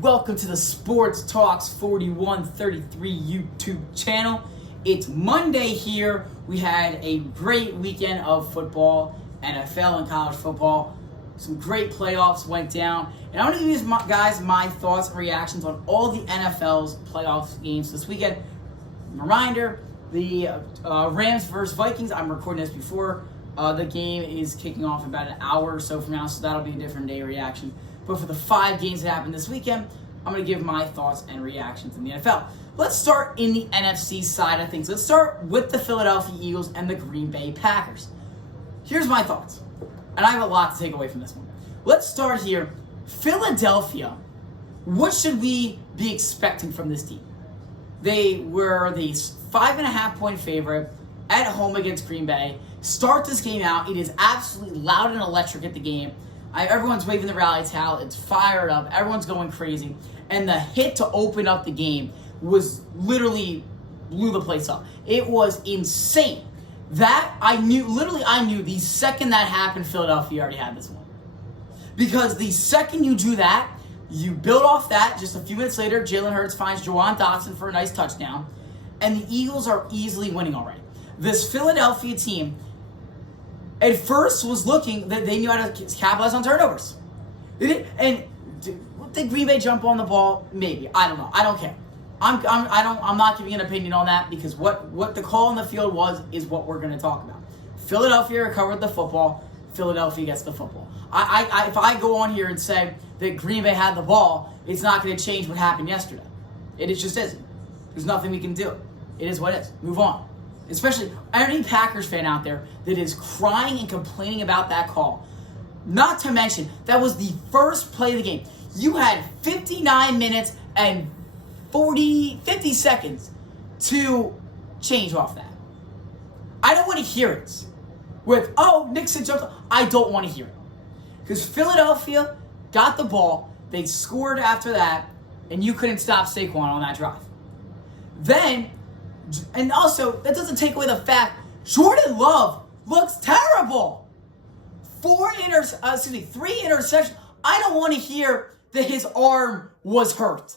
Welcome to the Sports Talks 4133 YouTube channel. It's Monday here. We had a great weekend of football, NFL and college football. Some great playoffs went down. And I'm going to give you guys my thoughts and reactions on all the NFL's playoff games this weekend. Reminder, the Rams versus Vikings, I'm recording this before the game is kicking off in about an hour or so from now, so that'll be a different day reaction. But for the 5 games that happened this weekend, I'm going to give my thoughts and reactions in the NFL. Let's start in the NFC side of things. Let's start with the Philadelphia Eagles and the Green Bay Packers. Here's my thoughts, and I have a lot to take away from this one. Let's start here. Philadelphia, what should we be expecting from this team? They were the 5.5-point favorite at home against Green Bay. Start this game out. It is absolutely loud and electric at the game. Everyone's waving the rally towel. It's fired up. Everyone's going crazy. And the hit to open up the game was literally blew the place up. It was insane. That I knew the second that happened, Philadelphia already had this one. Because the second you do that, you build off that. Just a few minutes later, Jalen Hurts finds Jawan Dotson for a nice touchdown. And the Eagles are easily winning already. This Philadelphia team, at first, was looking that they knew how to capitalize on turnovers. They did, and did Green Bay jump on the ball? Maybe. I don't know. I don't care. I'm not giving an opinion on that because what the call on the field was is what we're going to talk about. Philadelphia recovered the football. Philadelphia gets the football. If I go on here and say that Green Bay had the ball, it's not going to change what happened yesterday. It just isn't. There's nothing we can do. It is what it is. Move on. Especially any Packers fan out there that is crying and complaining about that call. Not to mention, that was the first play of the game. You had 59 minutes and 50 seconds to change off that. I don't want to hear it. With, Nixon jumped. I don't want to hear it. Because Philadelphia got the ball. They scored after that. And you couldn't stop Saquon on that drive. Then, and also, that doesn't take away the fact Jordan Love looks terrible. 3 interceptions. I don't want to hear that his arm was hurt.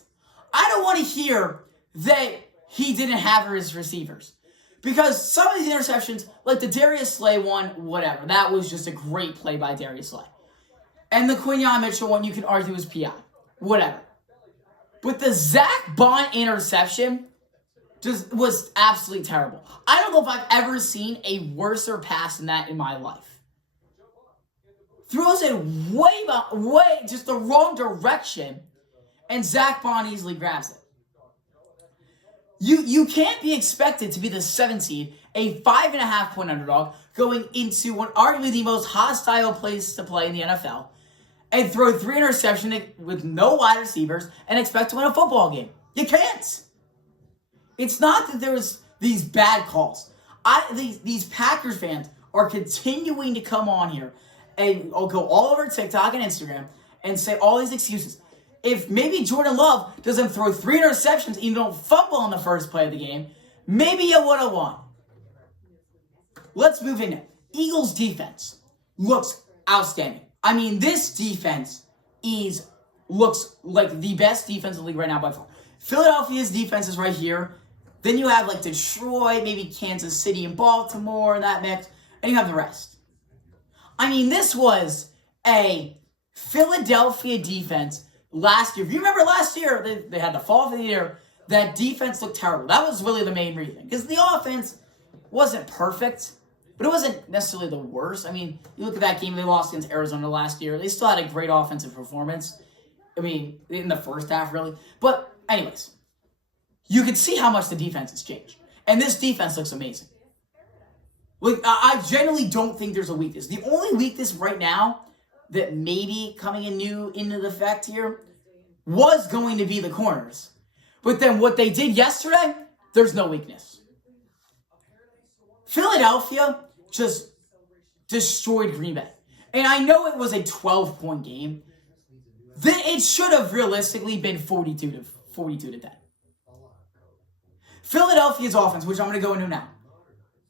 I don't want to hear that he didn't have his receivers. Because some of these interceptions, like the Darius Slay one, whatever, that was just a great play by Darius Slay. And the Quinyon Mitchell one, you can argue was PI. Whatever. But the Zach Bond interception just was absolutely terrible. I don't know if I've ever seen a worser pass than that in my life. Throws it way, just the wrong direction, and Zach Bond easily grabs it. You can't be expected to be the 7th seed, a 5.5-point underdog, going into what arguably the most hostile place to play in the NFL, and throw 3 interceptions with no wide receivers and expect to win a football game. You can't. It's not that there's these bad calls. These Packers fans are continuing to come on here and go all over TikTok and Instagram and say all these excuses. If maybe Jordan Love doesn't throw 3 interceptions and you don't fumble in the first play of the game, maybe you would have won. Let's move in. Eagles defense looks outstanding. I mean, this defense looks like the best defense in the league right now by far. Philadelphia's defense is right here. Then you have like Detroit, maybe Kansas City and Baltimore in that mix. And you have the rest. I mean, this was a Philadelphia defense last year. If you remember last year, they had the fall of the year. That defense looked terrible. That was really the main reason. Because the offense wasn't perfect, but it wasn't necessarily the worst. I mean, you look at that game they lost against Arizona last year. They still had a great offensive performance. I mean, in the first half, really. But anyways, you can see how much the defense has changed. And this defense looks amazing. Like, I generally don't think there's a weakness. The only weakness right now that maybe coming into the effect here was going to be the corners. But then what they did yesterday, there's no weakness. Philadelphia just destroyed Green Bay. And I know it was a 12-point game. It should have realistically been 42 to 10. Philadelphia's offense, which I'm going to go into now,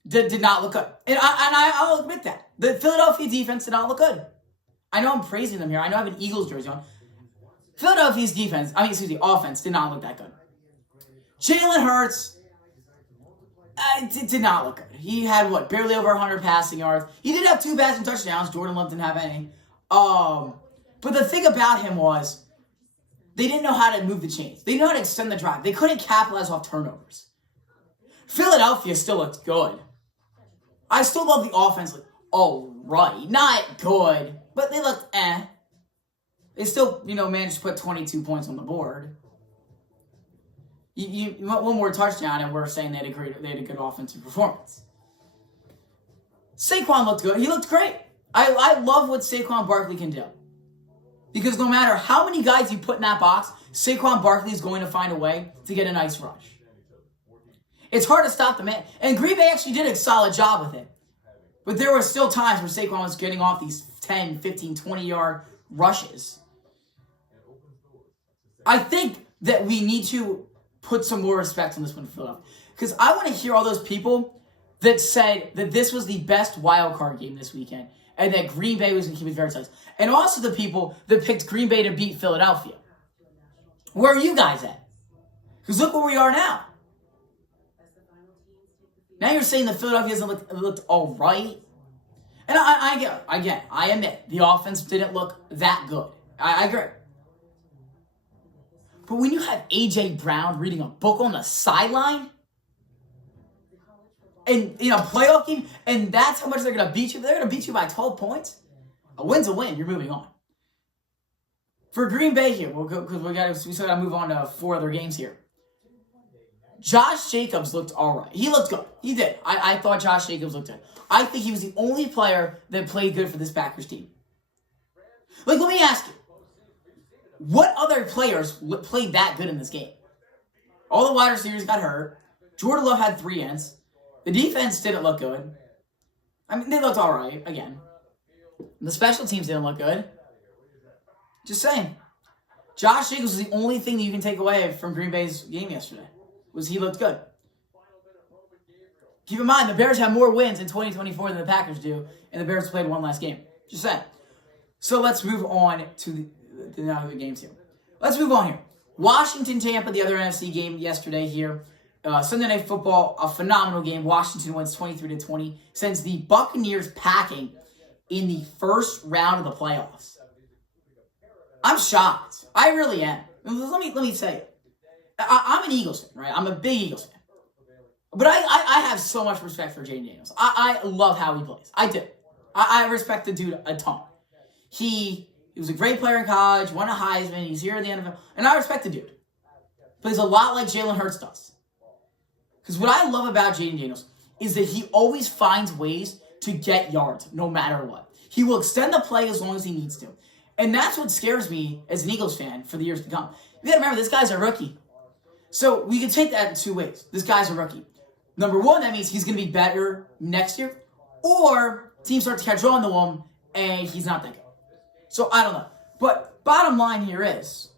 did not look good. And I'll admit that. The Philadelphia defense did not look good. I know I'm praising them here. I know I have an Eagles jersey on. Philadelphia's offense did not look that good. Jalen Hurts did not look good. He had, barely over 100 passing yards. He did have 2 passing touchdowns. Jordan Love didn't have any. But the thing about him was they didn't know how to move the chains. They didn't know how to extend the drive. They couldn't capitalize off turnovers. Philadelphia still looked good. I still love the offense. All right. Not good, but they looked They still, managed to put 22 points on the board. You want one more touchdown, and we're saying they had a good offensive performance. Saquon looked good. He looked great. I love what Saquon Barkley can do. Because no matter how many guys you put in that box, Saquon Barkley is going to find a way to get a nice rush. It's hard to stop the man. And Green Bay actually did a solid job with it. But there were still times where Saquon was getting off these 10, 15, 20-yard rushes. I think that we need to put some more respect on this one for Philadelphia. Because I want to hear all those people that said that this was the best wild card game this weekend and that Green Bay was going to keep it very close. And also the people that picked Green Bay to beat Philadelphia. Where are you guys at? Because look where we are now. Now you're saying that Philadelphia hasn't looked all right. And I admit, the offense didn't look that good. I agree. But when you have A.J. Brown reading a book on the sideline, and in a playoff game, and that's how much they're going to beat you, they're going to beat you by 12 points. A win's a win. You're moving on. For Green Bay here, we'll go because we still got to move on to 4 other games here. Josh Jacobs looked all right. He looked good. He did. I thought Josh Jacobs looked good. I think he was the only player that played good for this Packers team. Let me ask you. What other players played that good in this game? All the wide receivers got hurt. Jordan Love had 3 ends. The defense didn't look good. They looked all right, again. The special teams didn't look good. Just saying. Josh Jacobs was the only thing that you can take away from Green Bay's game yesterday. Was he looked good. Keep in mind, the Bears have more wins in 2024 than the Packers do, and the Bears played one last game. Just saying. So let's move on to the other games here. Let's move on here. Washington-Tampa, the other NFC game yesterday here. Sunday Night Football, a phenomenal game. Washington wins 23-20, sends the Buccaneers packing in the first round of the playoffs. I'm shocked. I really am. Let me say it. I'm an Eagles fan, right? I'm a big Eagles fan. But I have so much respect for Jaden Daniels. I love how he plays. I do. I respect the dude a ton. He was a great player in college, won a Heisman, he's here in the NFL, and I respect the dude. Plays a lot like Jalen Hurts does. Because what I love about Jaden Daniels is that he always finds ways to get yards, no matter what. He will extend the play as long as he needs to. And that's what scares me as an Eagles fan for the years to come. You got to remember, this guy's a rookie. So we can take that in 2 ways. This guy's a rookie. Number 1, that means he's going to be better next year. Or teams start to catch on to him and he's not that good. So I don't know. But bottom line here is,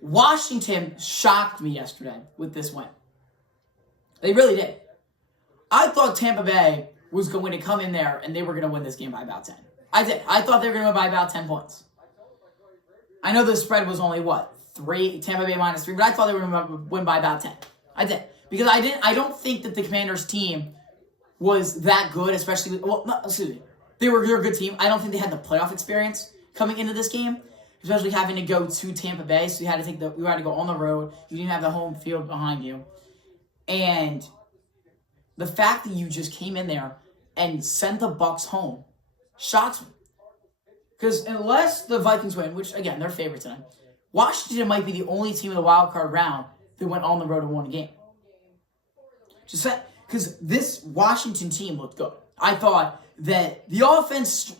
Washington shocked me yesterday with this win. They really did. I thought Tampa Bay was going to come in there and they were going to win this game by about 10. I did. I thought they were going to win by about 10 points. I know the spread was only, 3, Tampa Bay -3, but I thought they were going to win by about 10. I did. Because I don't think that the Commanders team was that good, especially, they're a good team. I don't think they had the playoff experience coming into this game, especially having to go to Tampa Bay, so you had to go on the road. You didn't have the home field behind you. And the fact that you just came in there and sent the Bucs home shocks me. Because unless the Vikings win, which, again, they're favorites tonight, Washington might be the only team in the wild card round that went on the road and won a game. Just saying, because this Washington team looked good. I thought that the offense,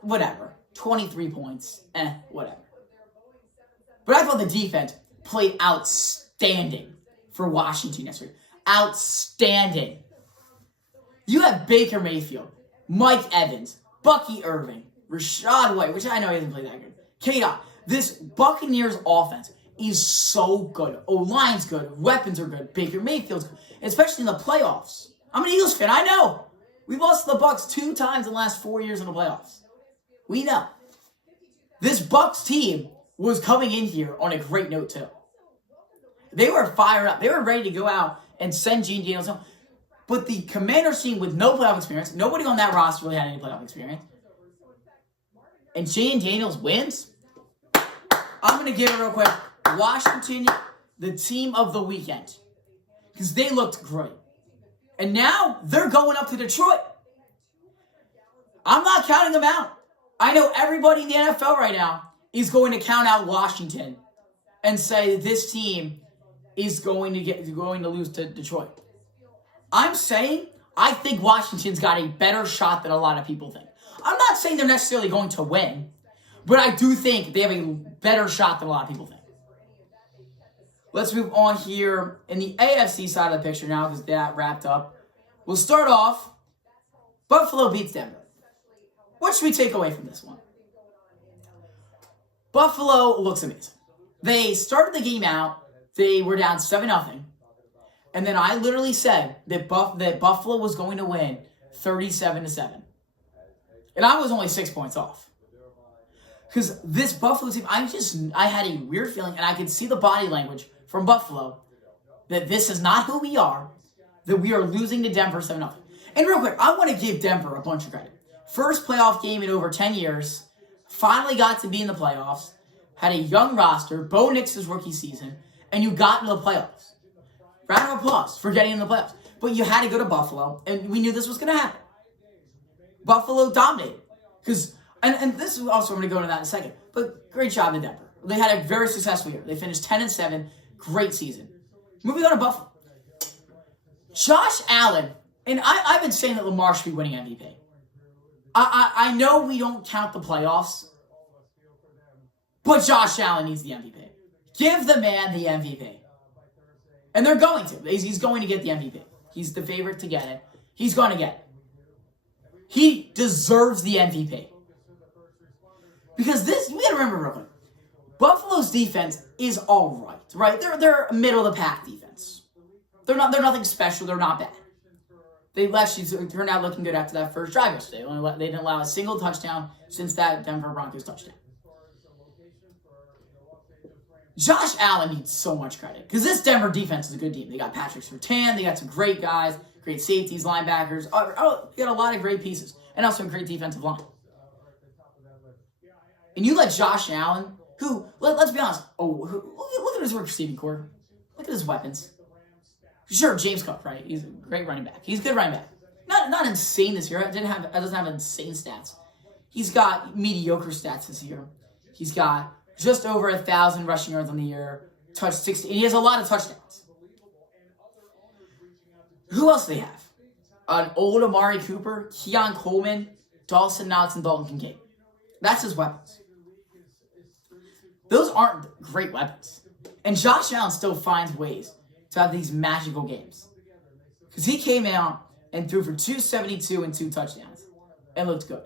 whatever, 23 points, whatever. But I thought the defense played outstanding for Washington yesterday. Outstanding. You have Baker Mayfield, Mike Evans, Bucky Irving, Rashad White, which I know he hasn't played that good, K-Dot. This Buccaneers offense is so good. O-line's good. Weapons are good. Baker Mayfield's good. Especially in the playoffs. I'm an Eagles fan. I know. We've lost to the Bucs 2 times in the last 4 years in the playoffs. We know. This Bucs team was coming in here on a great note too. They were fired up. They were ready to go out and send Gene Daniels home. But the Commanders team with no playoff experience, nobody on that roster really had any playoff experience, and Gene Daniels wins, I'm going to give it real quick. Washington, the team of the weekend. Because they looked great. And now they're going up to Detroit. I'm not counting them out. I know everybody in the NFL right now is going to count out Washington and say this team is going to lose to Detroit. I'm saying I think Washington's got a better shot than a lot of people think. I'm not saying they're necessarily going to win, but I do think they have a better shot than a lot of people think. Let's move on here in the AFC side of the picture now because that wrapped up. We'll start off. Buffalo beats Denver. What should we take away from this one? Buffalo looks amazing. They started the game out. They were down 7-0. And then I literally said that Buffalo was going to win 37-7. And I was only 6 points off. Because this Buffalo team, I had a weird feeling, and I could see the body language from Buffalo that this is not who we are, that we are losing to Denver 7-0. And real quick, I want to give Denver a bunch of credit. First playoff game in over 10 years, finally got to be in the playoffs, had a young roster, Bo Nix's rookie season, and you got into the playoffs. Round of applause for getting in the playoffs. But you had to go to Buffalo, and we knew this was going to happen. Buffalo dominated. And this is also, I'm going to go into that in a second, but great job to Denver. They had a very successful year. They finished 10-7, great season. Moving on to Buffalo. Josh Allen, and I've been saying that Lamar should be winning MVP. I know we don't count the playoffs, but Josh Allen needs the MVP. Give the man the MVP. And they're going to. He's going to get the MVP. He's the favorite to get it. He's going to get it. He deserves the MVP. Because we got to remember real quick. Buffalo's defense is all right? They're a middle of the pack defense. They're nothing special. They're not bad. They actually turned out looking good after that first drive yesterday. They didn't allow a single touchdown since that Denver Broncos touchdown. Josh Allen needs so much credit because this Denver defense is a good team. They got Patrick Surtain. They got some great guys, great safeties, linebackers. They got a lot of great pieces and also a great defensive line. And you let Josh Allen, who, let's be honest, look at his receiving core. Look at his weapons. Sure, James Cook, right? He's a great running back. He's a good running back. Not insane this year. Doesn't have insane stats. He's got mediocre stats this year. He's got just over 1,000 rushing yards on the year, touched 60, and he has a lot of touchdowns. Who else do they have? An old Amari Cooper, Keon Coleman, Dawson Knox, and Dalton Kincaid. That's his weapons. Those aren't great weapons. And Josh Allen still finds ways to have these magical games. Because he came out and threw for 272 and 2 touchdowns. And looked good.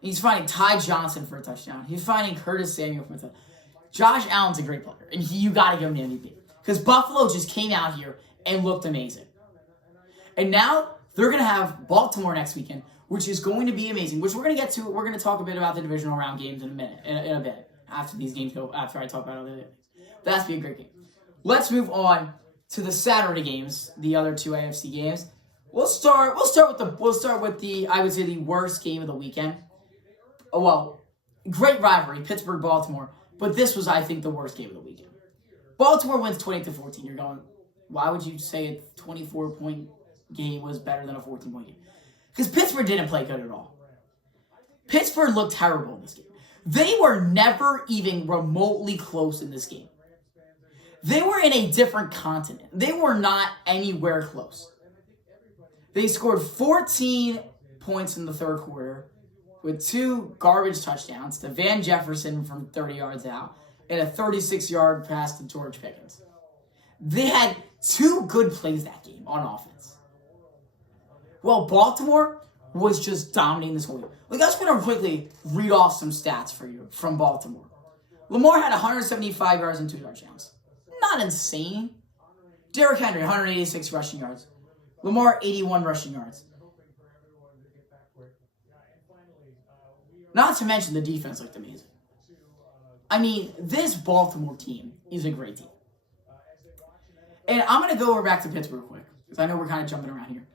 He's finding Ty Johnson for a touchdown. He's finding Curtis Samuel for a touchdown. Josh Allen's a great player. And you got to give him the MVP. Because Buffalo just came out here and looked amazing. And now they're going to have Baltimore next weekend, which is going to be amazing, which we're going to get to. We're going to talk a bit about the divisional round games in a bit, after these games go, after I talk about other things. That's be a great game. Let's move on to the Saturday games, the other 2 AFC games. We'll start with the I would say the worst game of the weekend. Well, great rivalry, Pittsburgh-Baltimore, but this was, I think, the worst game of the weekend. Baltimore wins 20-14. You're going, why would you say a 24-point game was better than a 14-point game? Because Pittsburgh didn't play good at all. Pittsburgh looked terrible in this game. They were never even remotely close in this game. They were in a different continent. They were not anywhere close. They scored 14 points in the third quarter with 2 garbage touchdowns to Van Jefferson from 30 yards out and a 36-yard pass to George Pickens. They had 2 good plays that game on offense. Well, Baltimore was just dominating this whole game. I just want to quickly read off some stats for you from Baltimore. Lamar had 175 yards and 2 touchdowns. Not insane. Derrick Henry, 186 rushing yards. Lamar, 81 rushing yards. Not to mention the defense looked amazing. I mean, this Baltimore team is a great team. And I'm going to go over back to Pittsburgh quick, because I know we're kind of jumping around here.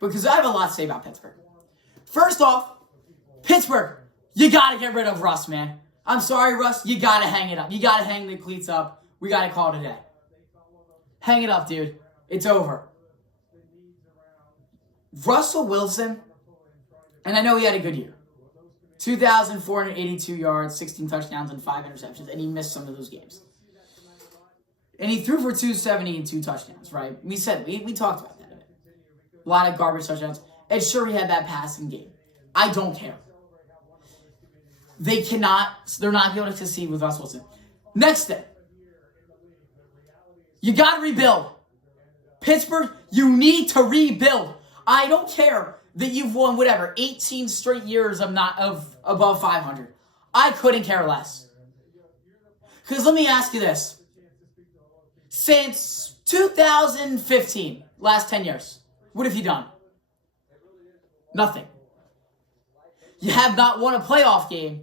Because I have a lot to say about Pittsburgh. First off, Pittsburgh, you got to get rid of Russ, man. I'm sorry, Russ, you got to hang it up. You got to hang the cleats up. We got to call it a day. Hang it up, dude. It's over. Russell Wilson, and I know he had a good year. 2,482 yards, 16 touchdowns, and 5 interceptions, and he missed some of those games. And he threw for 270 and 2 touchdowns, right? We talked about that a bit. A lot of garbage touchdowns. And sure, he had that passing game. I don't care. They're not going to succeed with Russell Wilson. Next thing. You got to rebuild. Pittsburgh, you need to rebuild. I don't care that you've won, 18 straight years of above 500. I couldn't care less. Because let me ask you this. Since 2015, last 10 years, what have you done? Nothing. You have not won a playoff game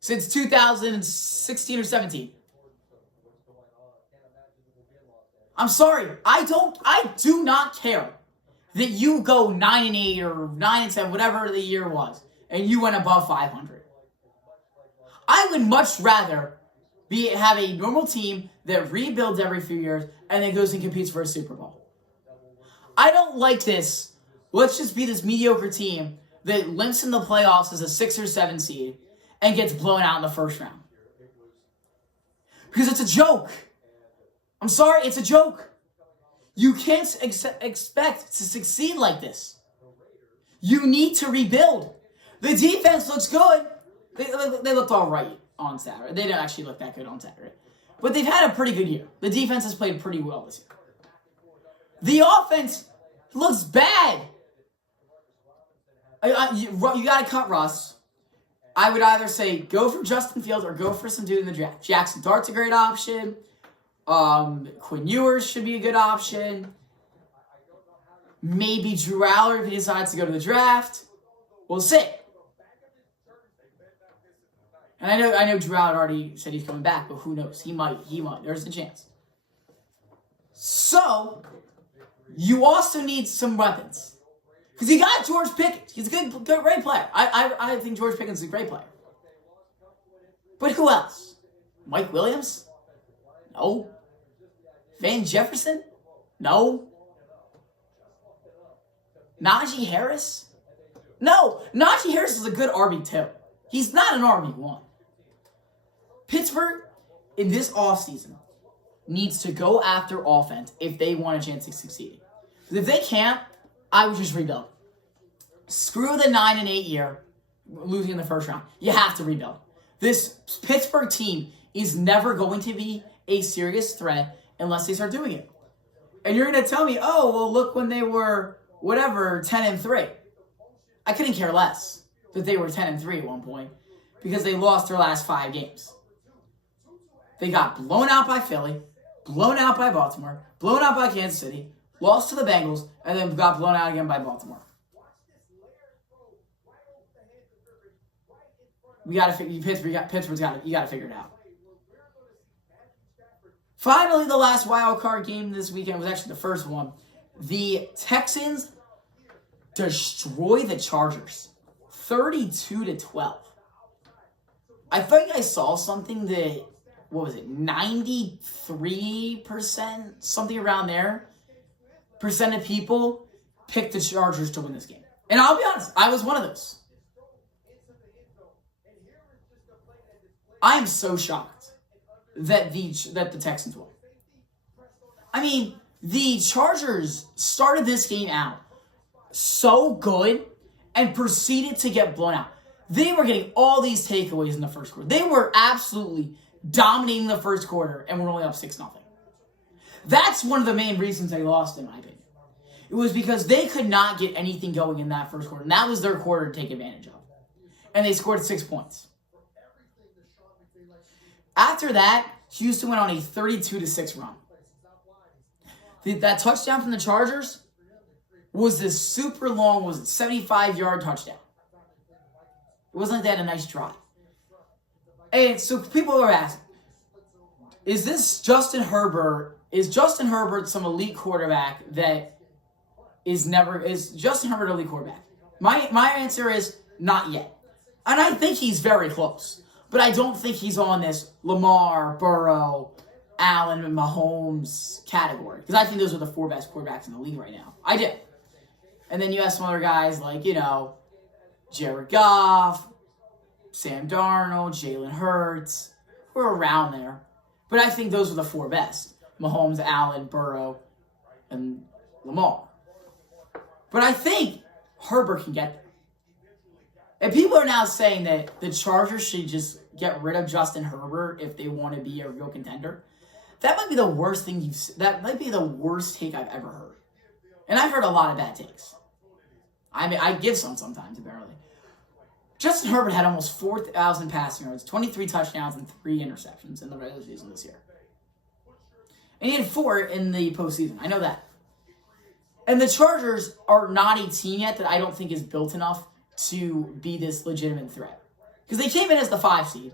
since 2016 or 17. I'm sorry. I do not care that you go 9-8 or 9-7, whatever the year was, and you went above 500. I would much rather have a normal team that rebuilds every few years and then goes and competes for a Super Bowl. I don't like this. Let's just be this mediocre team that limps in the playoffs as a 6 or 7 seed and gets blown out in the first round. Because it's a joke. I'm sorry, it's a joke. You can't expect to succeed like this. You need to rebuild. The defense looks good. They looked all right on Saturday. They didn't actually look that good on Saturday. But they've had a pretty good year. The defense has played pretty well this year. The offense looks bad. You got to cut Russ. I would either say go for Justin Fields or go for some dude in the draft. Jackson Dart's a great option. Quinn Ewers should be a good option. Maybe Drew Aller if he decides to go to the draft. We'll see. And I know Drew Aller already said he's coming back, but who knows? He might. There's a chance. So, you also need some weapons. Because you got George Pickens. He's a great player. I think George Pickens is a great player. But who else? Mike Williams? No. Van Jefferson? No. Najee Harris? No. Najee Harris is a good RB2. He's not an RB1. Pittsburgh, in this offseason, needs to go after offense if they want a chance to succeed. If they can't, I would just rebuild. Screw the 9-8 year, losing in the first round. You have to rebuild. This Pittsburgh team is never going to be a serious threat unless they start doing it. And you're going to tell me, oh, well, look when they were, 10-3. I couldn't care less that they were 10-3 at one point because they lost their last 5 games. They got blown out by Philly, blown out by Baltimore, blown out by Kansas City, lost to the Bengals, and then got blown out again by Baltimore. We got to figure. Pittsburgh's got to figure it out. Finally, the last wild card game this weekend was actually the first one. The Texans destroy the Chargers, 32-12. I think I saw something that 93%, something around there, percent of people picked the Chargers to win this game. And I'll be honest, I was one of those. I am so shocked that the Texans won. I mean, the Chargers started this game out so good and proceeded to get blown out. They were getting all these takeaways in the first quarter. They were absolutely dominating the first quarter and were only up 6-0. That's one of the main reasons they lost, in my opinion. It was because they could not get anything going in that first quarter, and that was their quarter to take advantage of. And they scored 6 points. After that, Houston went on a 32-6 run. That touchdown from the Chargers was this super long, 75-yard touchdown. It wasn't like they had a nice drive. And so people are asking, is Justin Herbert some elite quarterback that is Justin Herbert an elite quarterback? My answer is not yet. And I think he's very close. But I don't think he's on this Lamar, Burrow, Allen, and Mahomes category. Because I think those are the 4 best quarterbacks in the league right now. I did. And then you have some other guys like, Jared Goff, Sam Darnold, Jalen Hurts, who are around there. But I think those are the 4 best. Mahomes, Allen, Burrow, and Lamar. But I think Herbert can get there. And people are now saying that the Chargers should just get rid of Justin Herbert if they want to be a real contender. That might be the worst thing that might be the worst take I've ever heard. And I've heard a lot of bad takes. I mean, I give sometimes, apparently. Justin Herbert had almost 4,000 passing yards, 23 touchdowns, and 3 interceptions in the regular season this year. And he had 4 in the postseason. I know that. And the Chargers are not a team yet that I don't think is built enough to be this legitimate threat. Because they came in as the 5 seed.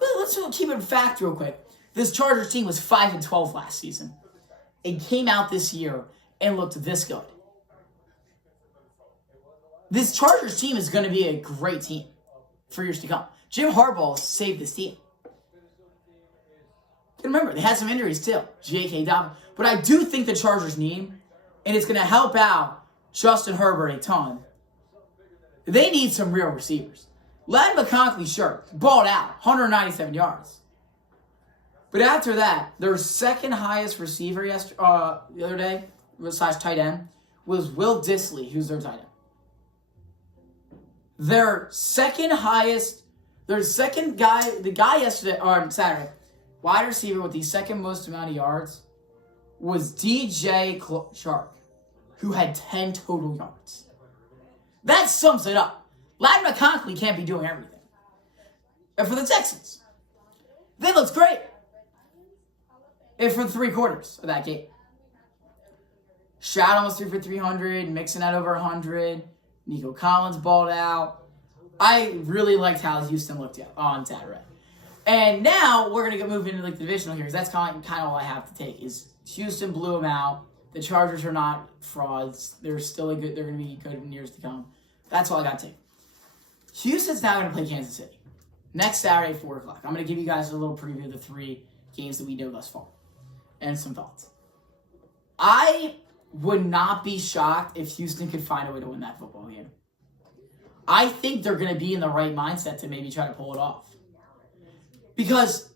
Well, let's keep it in fact real quick. This Chargers team was 5-12 last season. It came out this year and looked this good. This Chargers team is going to be a great team for years to come. Jim Harbaugh saved this team. And remember, they had some injuries too. J.K. Dobbins. But I do think the Chargers need, and it's going to help out Justin Herbert a ton. They need some real receivers. Ladd McConkey, sure, balled out, 197 yards. But after that, their second highest receiver the other day, besides tight end, was Will Dissly, who's their tight end. The guy yesterday, or Saturday, wide receiver with the second most amount of yards was DJ Chark, who had 10 total yards. That sums it up. Ladd McConkey can't be doing everything. And for the Texans, they looked great. And for 3 quarters of that game. Stroud almost threw for 300, Mixon had over 100, Nico Collins balled out. I really liked how Houston looked on Saturday. And now we're going to move into the divisional here, because that's kind of all I have to take, is Houston blew them out. The Chargers are not frauds. They're going to be good in years to come. That's all I got to take. Houston's now going to play Kansas City next Saturday at 4 o'clock. I'm going to give you guys a little preview of the 3 games that we know thus far and some thoughts. I would not be shocked if Houston could find a way to win that football game. I think they're going to be in the right mindset to maybe try to pull it off. Because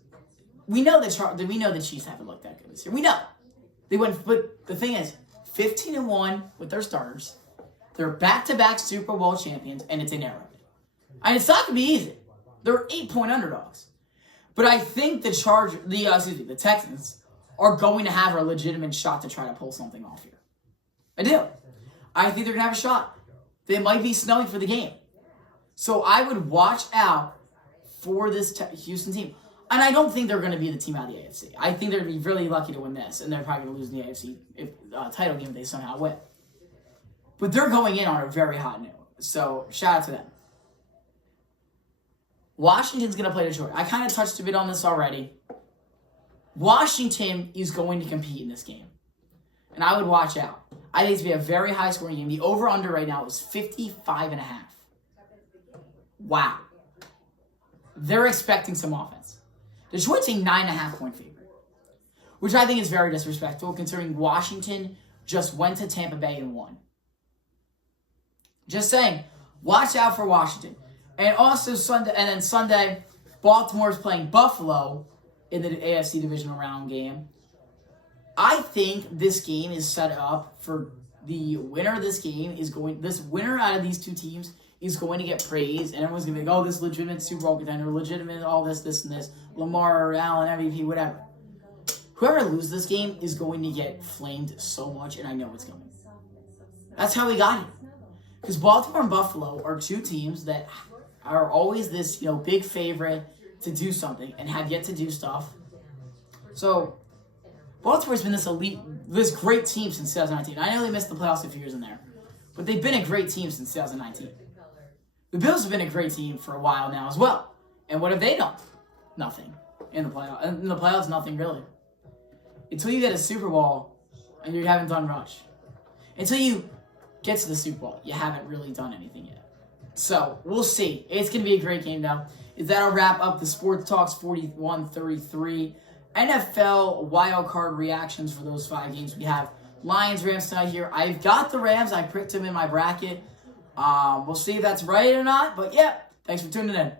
we know the Chiefs haven't looked that good this year. We know. They went, but the thing is, 15-1 with their starters. They're back-to-back Super Bowl champions, and it's in Arrowhead. And it's not going to be easy. They're 8-point underdogs. But I think the Texans are going to have a legitimate shot to try to pull something off here. I do. I think they're going to have a shot. They might be snowing for the game. So I would watch out for this Houston team. And I don't think they're going to be the team out of the AFC. I think they're going to be really lucky to win this, and they're probably going to lose in the AFC title game if they somehow win. But they're going in on a very hot note. So shout out to them. Washington's going to play Detroit. I kind of touched a bit on this already. Washington is going to compete in this game. And I would watch out. I think it's going to be a very high-scoring game. The over-under right now is 55.5. Wow. They're expecting some offense. Detroit's a 9.5-point favorite, which I think is very disrespectful considering Washington just went to Tampa Bay and won. Just saying, watch out for Washington. And also Sunday, Baltimore's playing Buffalo in the AFC divisional round game. I think this game is set up for the winner of this game this winner out of these 2 teams is going to get praised, and everyone's going to be like, oh, this legitimate Super Bowl contender, legitimate all this, and this, Lamar, Allen, MVP, whatever. Whoever loses this game is going to get flamed so much, and I know it's coming. That's how we got here. Because Baltimore and Buffalo are 2 teams that are always this, big favorite to do something and have yet to do stuff. So, Baltimore's been this great team since 2019. I know they missed the playoffs a few years in there, but they've been a great team since 2019. The Bills have been a great team for a while now as well. And what have they done? Nothing. In the playoffs, nothing really. Until you get a Super Bowl and you haven't done much. Until you get to the Super Bowl, you haven't really done anything yet. So, we'll see. It's going to be a great game, though. That'll wrap up the Sports Talks 41-33 NFL Wildcard Reactions for those 5 games. We have Lions, Rams tonight here. I've got the Rams. I picked them in my bracket. We'll see if that's right or not. But, yeah, thanks for tuning in.